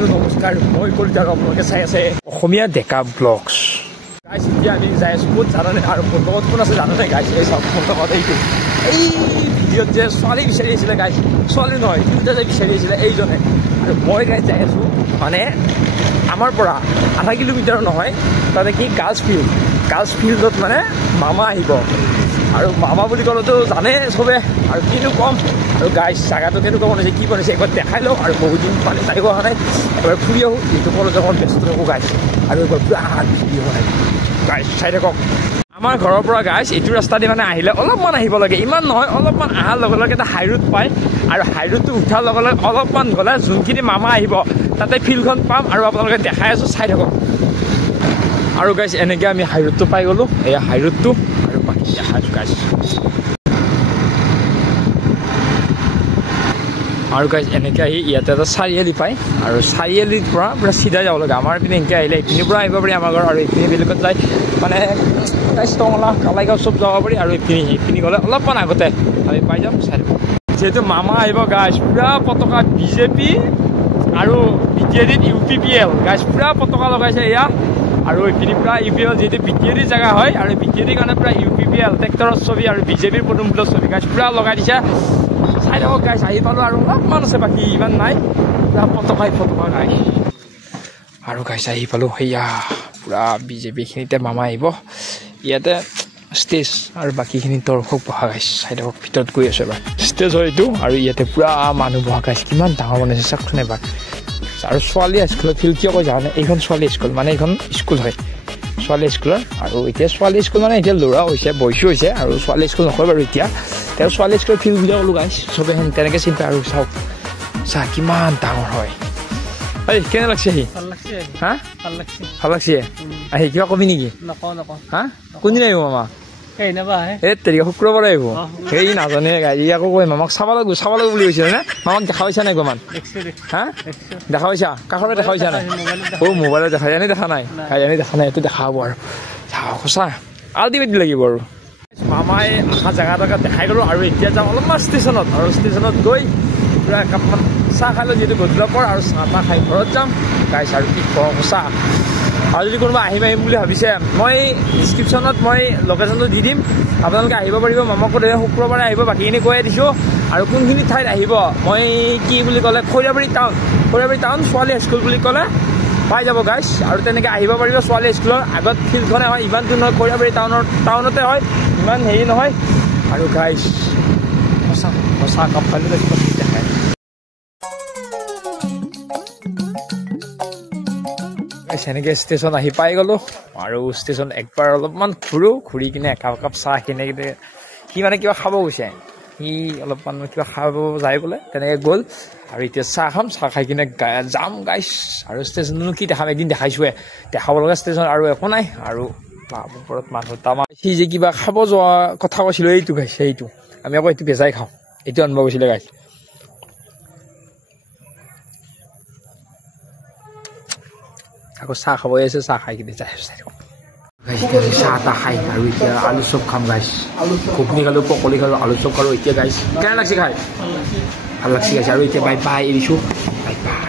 hello नमस्कार मैं कलिता आपलोके चाइ आछे अসমীয়া डेका ब्लग्स गाइस এতিয়া আমি যাই আছো বহুত জানানে আৰু লগত কোন আছে জানানে গাইস এই সব ফটো কথা এই ভিডিওত যে ছোৱালী বিচাৰি আছিল গাইস ছোৱালী নহয় তিনিটা যে বিচাৰি আছিল এইজনে আৰু মই গাইস যাই আছো মানে আমাৰ পৰা আধা কিলোমিটাৰ নহয় তাতে কি গাৰ্লছ ফিল্ডত মানে মামা আহিব আৰু মামা বুলি কলতো জানে সবে আৰু কিনো কম আৰু গাইস জায়গাটো কেনেকুৱা বনাইছে কি বনাইছে একবাৰ দেখাই লও আৰু বহুত দিন পানী চাইব অহা নাই এবাৰ ফুৰি আহো এইটো কলেজ এখন ব্যস্ত থাকো গাইস আৰু এবাৰ পুৰা ভিডিঅ' বনাই গাইস চাই থাকক আমাৰ ঘৰৰ পৰা গাইস এইটো ৰাস্তা দি মানে আহিলে অলপমান আহিব লাগে ইমান নহয় অলপমান আহাৰ লগে লগে এটা হাই ৰোড পায় আৰু হাই ৰোডটো উঠাৰ লগে লগে অলপমান গ'লে যোনখিনি মামা আহিব তাতে ফিল্ডখন পাম আৰু আপোনালোকে দেখাই আছো চাই থাকক আৰু গাইস এনেকৈ আমি হাই ৰোডটো পাই গ'লো এয়া হাই ৰোডটো আৰু বাকী দেখাইছো গাইস আৰু গাইস এনেকৈ আহি ইয়াতে এটা চাৰিআলি পায় আৰু চাৰিআলিৰ পৰা পুৰা চিধা যাব লাগে আমাৰ পিনে এনেকৈ আহিলে এইখিনিৰ পৰা আহিব পাৰি আমাৰ ঘৰ আৰু এইখিনি বেলেগত যায় মানে গাইস টঙলা কালাইগাঁও চব যাব পাৰি আৰু এইখিনি গ'লে অলপমান আগতে আমি পাই যাম চাই যিহেতু মামা আহিব গাইস পুৰা পতাকা বিজেপি আৰু বিজেডিত UPPL গাইস পুৰা পতাকা লগাইছে এয়া আৰু এইখিনি পুৰা UPPL যিহেতু বিজেডিৰ জেগা হয় আৰু বিজেডিৰ কাৰণে পুৰা UPPL ট্ৰেক্টৰৰ ছবি আৰু বিজেপিৰ পদুমফুলৰ ছবি গাইস পুৰা লগাই দিছে চাই থাকক গাইস আহি পালো আৰু অলপমান আছে বাকী ইমান নাই পুৰা পতাকা গাইস আৰু গাইস আহি পালো সেয়া পুৰা বিজেপিখিনিতে মামা আহিব ইয়াতে ষ্টেজ আৰু বাকীখিনি দৰ্শক বহা গাইস চাই থাকক ভিতৰত গৈ আছে এবাৰ ষ্টেজ হয় এইটো আৰু ইয়াতে পুৰা মানুহ বহা গাইস কিমান ডাঙৰ বনাইছে চাওকচোন এবাৰ আৰু ছোৱালী স্কুলত ফিল কিয় কয় জানে এইখন ছোৱালী স্কুল মানে এইখন স্কুল হয় ছোৱালী স্কুলৰ আৰু এতিয়া ছোৱালী স্কুল মানে এতিয়া ল'ৰা হৈছে বয়সো হৈছে আৰু ছোৱালী স্কুল নকয় বাৰু এতিয়া তেওঁ ছোৱালী স্কুলৰ ফিল্ড বুলি ক'লো গাইছ চবে তেনেকৈ চিন্তা আৰু চাওক চা কিমান ডাঙৰ হয় এই কেনে লাগছে আহি হা ভাল লাগছে আহি কিবা কবি নেকি হা কোনদিন আহিব মামা এই তাৰিখে শুক্ৰবাৰে আহিব সেই নাজানে গাড়ী আকৌ কৈ মামাক চাব লাগিব বুলি কৈছিলে নে মামাক দেখা পাইছা নাই গমান হা দেখা পাইছা কাষতে দেখা পাইছা নাই মোবাইলত দেখা এনে দেখা নাই এইটো দেখা হ'ব আৰু সঁচা আল্টিমেটলি লাগিব আৰু মামাই আহা জেগা দেখাই গ'লো আৰু এতিয়া যাম অলপমান ষ্টেচনত আৰু ষ্টেচনত গৈ পুৰা একাপমান চাহ খাই লওঁ যিহেতু গধূলা পৰ আৰু চাহ তাহ খাই ঘৰত যাম গাইছ আৰু কি কওঁ সঁচা আৰু যদি কোনোবা আহিম বুলি ভাবিছে মই ডিছক্ৰিপশ্যনত মই লোকেশ্যনটো দি দিম আপোনালোকে আহিব পাৰিব মামাকো শুক্ৰবাৰে আহিব বাকীখিনি কৈয়ে দিছোঁ আৰু কোনখিনি ঠাইত আহিব মই কি বুলি ক'লে খৈৰাবাৰী টাউন ছোৱালী হাইস্কুল বুলি ক'লে পাই যাব গাইছ আৰু তেনেকৈ আহিব পাৰিব ছোৱালী স্কুলৰ আগত ফিল্ডখনে হয় ইমান দূৰ নহয় খৈৰাবাৰী টাউনতে হয় ইমান হেৰি নহয় আৰু গাইছ সঁচা কাপ খালি দেখায় এনেকৈ ষ্টেচন আহি পাই গ'লো আৰু ষ্টেচন একবাৰ অলপমান ঘূৰি কিনে একাপ চাহ কিনে সি মানে কিবা খাব গৈছে সি অলপমান কিবা খাব যায় বোলে তেনেকৈ গ'ল আৰু এতিয়া চাহ খাম চাহ খাই কিনে যাম গাইছ আৰু ষ্টেচননো কি দেখাম এদিন দেখাইছোৱে দেখাব লগা ষ্টেচন আৰু একো নাই আৰু ওপৰত মানুহ তামা সি যে কিবা খাব যোৱা কথা কৈছিলোঁ এইটো গাইছ এইটো আমি আকৌ এইটো বেজাই খাওঁ এইটো আনিব গৈছিলে গাইছ আকৌ চাহ খাবই আছে চাহ খাই কিনে যাই চাহ তাহ খাই আৰু এতিয়া আলু চপ খাম গাইছ ঘুগনি খালোঁ পকৰি খালোঁ আলু চপ খালোঁ এতিয়া গাইছ কেনে লাগছে খাই ভাল লাগছে গাইছ আৰু এতিয়া বাই এৰিছোঁ বাই